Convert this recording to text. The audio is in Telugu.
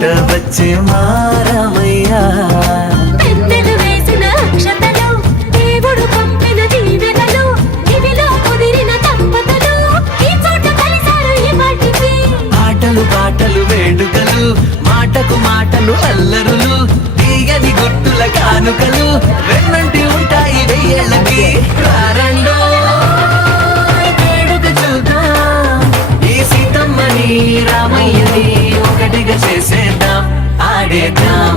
వెంట వచ్చే మారమయ్యా. పెద్దలు వేసిన అక్షతలు, దేవుడు పంపిన దీవెనలు, ఇవిలో కుదిరిన దంపతులు ఈ చోట కలిసారు ఈ వాటికి. ఆటలు పాటలు వేడుకలు, మాటకు మాటలు అల్లరులు, తీయని గుర్తుల కానుకలు వెన్నంటి ఉంటాయి వెయ్యేళ్ళకి. రారండో వేడుక చూద్దాం, ఈ సీతమ్మని రామయ్యని ఒకటిగా చేసేద్దాం, ఆడేద్దాం.